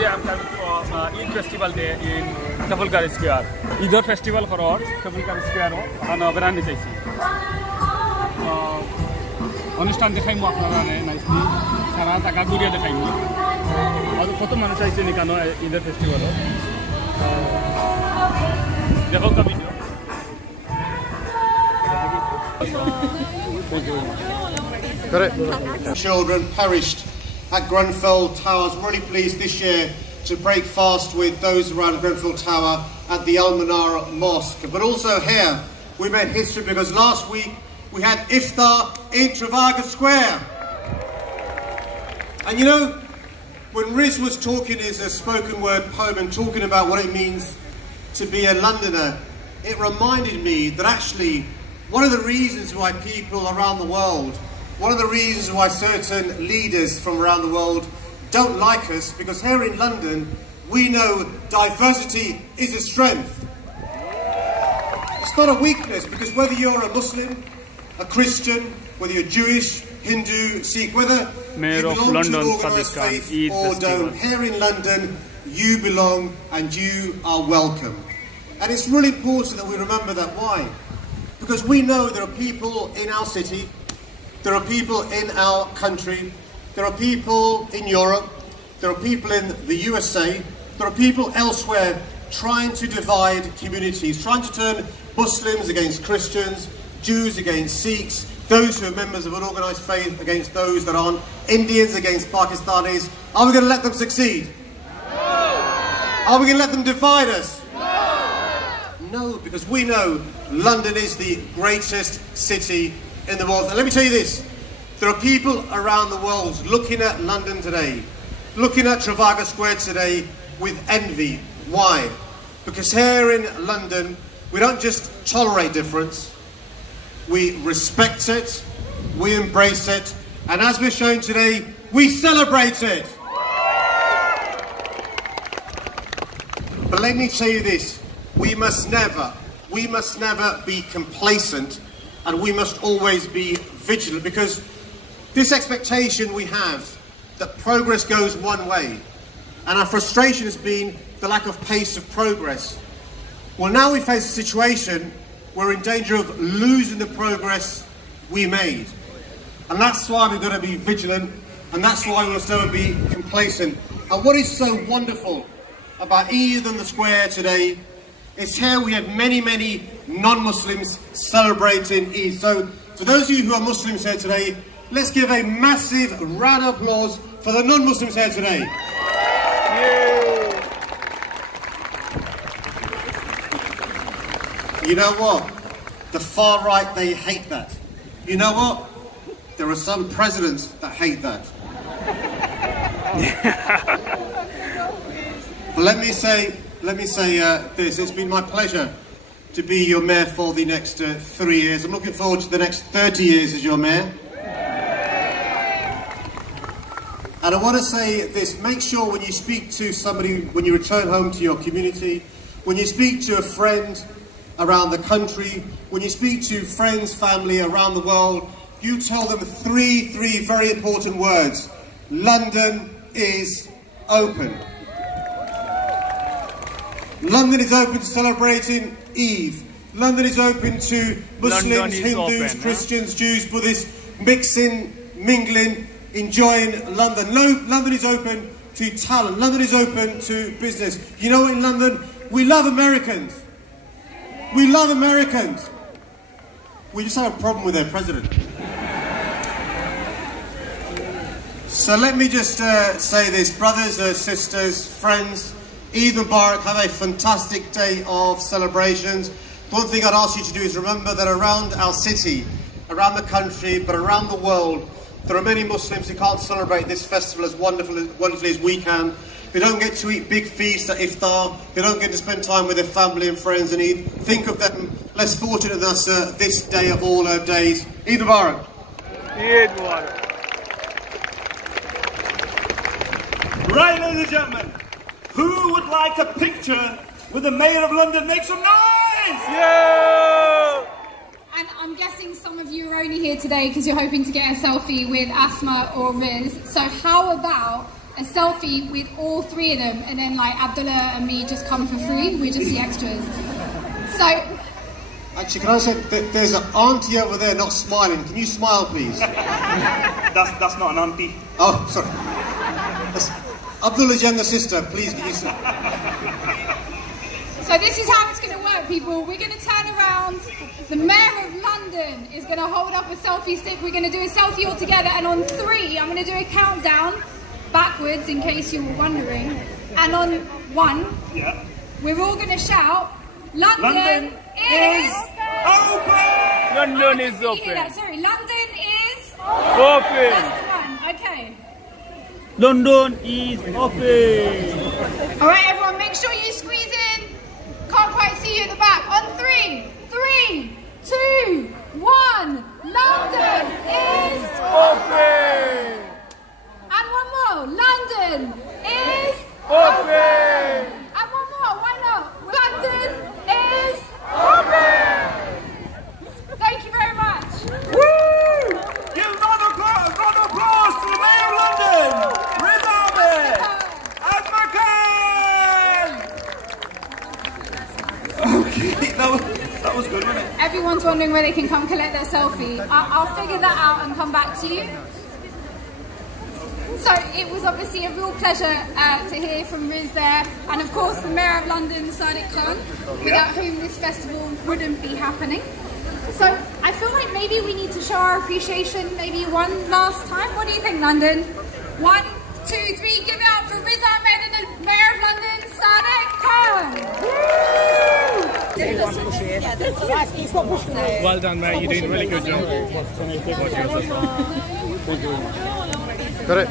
today I'm coming for Eid Festival Day in Trafalgar Square. Either festival for all Trafalgar Square and Verani Chaisi. অনুষ্ঠান দেখাইমু আপনারা nicely সারা জায়গা ঘুরিয়ে দেখাইমু আর কত মানুষ আইছে নিকানো ঈদের ফেস্টিভাল দেখো কা video Children perished at Grenfell Tower. I was really pleased this year to break fast with those around Grenfell Tower at the Al-Manara Mosque. But also here we made history because last week we had Iftar in Trafalgar Square. And you know, when Riz was talking his spoken word poem and talking about what it means to be a Londoner, it reminded me that actually one of the reasons why people around the world, one of the reasons why certain leaders from around the world don't like us, because here in London we know diversity is a strength. It's not a weakness, because whether you're a Muslim, a Christian, whether you're Jewish, Hindu, Sikh, whether Mayor you belong London, to an organised Sadiq faith Eid or Festival. don't, here in London you belong and you are welcome. And it's really important that we remember that. Why? Because we know there are people in our city, there are people in our country, there are people in Europe, there are people in the USA, there are people elsewhere trying to divide communities, trying to turn Muslims against Christians, Jews against Sikhs, those who are members of an organised faith against those that aren't, Indians against Pakistanis. Are we going to let them succeed? No. Are we going to let them divide us? No, because we know London is the greatest city in the world. And let me tell you this, there are people around the world looking at London today, looking at Trafalgar Square today with envy. Why? Because here in London, we don't just tolerate difference, we respect it, we embrace it, and as we're showing today, we celebrate it. But let me tell you this, we must never be complacent, and we must always be vigilant, because this expectation we have that progress goes one way, and our frustration has been the lack of pace of progress. Well, now we face a situation we're in danger of losing the progress we made. And that's why we've got to be vigilant, and that's why we must never be complacent. And what is so wonderful about Eid on the square today is here we have many non-Muslims celebrating Eid. So for those of you who are Muslims here today, let's give a massive round of applause for the non-Muslims here today. You know what? The far right, they hate that. You know what? There are some presidents that hate that. But let me say this. It's been my pleasure to be your mayor for the next 3 years. I'm looking forward to the next 30 years as your mayor. And I want to say this, make sure when you speak to somebody, when you return home to your community, when you speak to a friend around the country, when you speak to friends, family around the world, you tell them three very important words. London is open. London is open to celebrating Eid. London is open to Muslims, Hindus, Christians, Jews, Buddhists, mixing, mingling, enjoying London. London is open to talent. London is open to business. You know, in London, we love Americans. We love Americans. We just have a problem with their president. So let me just say this, brothers, sisters, friends, Eid Mubarak, have a fantastic day of celebrations. One thing I'd ask you to do is remember that around our city, around the country, but around the world, there are many Muslims who can't celebrate this festival as wonderfully as we can. They don't get to eat big feasts at Iftar. They don't get to spend time with their family and friends and Eid. Think of them less fortunate than us this day of all days. Eid Mubarak. Eid Mubarak. Right, ladies and gentlemen, who would like a picture with the Mayor of London? Make some noise! Yeah! And I'm guessing some of you are only here today because you're hoping to get a selfie with Asma or Riz. So how about a selfie with all three of them, and then like Abdullah and me just come for free. We're just the extras. So, actually, can I say that there's an auntie over there not smiling? Can you smile, please? That's not an auntie. Oh, sorry. That's Abdullah's younger sister. Please, can you smile? So this is how it's going to work, people. We're going to turn around. The Mayor of London is going to hold up a selfie stick. We're going to do a selfie all together. And on 3, I'm going to do a countdown backwards in case you were wondering. And on 1, we're all going to shout, London is open! London is open. Sorry, London is Open. That's the one. Okay. London is open. All right, everyone, make sure you squeeze in. Can't quite see you at the back. On 3, 3, 2, 1. London is Open. And one more. London is Open. And one more. Why not? London is open. Thank you very much. Woo! Give a round of applause to the Mayor of London, Riz Ahmed Azmakan! Okay, that was good, wasn't it? Everyone's wondering where they can come collect their selfie. I'll figure that out and come back to you. So it was obviously a real pleasure to hear from Riz there, and of course the Mayor of London, Sadiq Khan, without whom this festival wouldn't be happening. So I feel like maybe we need to show our appreciation maybe one last time. What do you think, London? 1, 2, 3, give it up for Riz Ahmed and the Mayor of London, Sadiq Khan! Well done, Mayor. You're doing a really good job. Got it?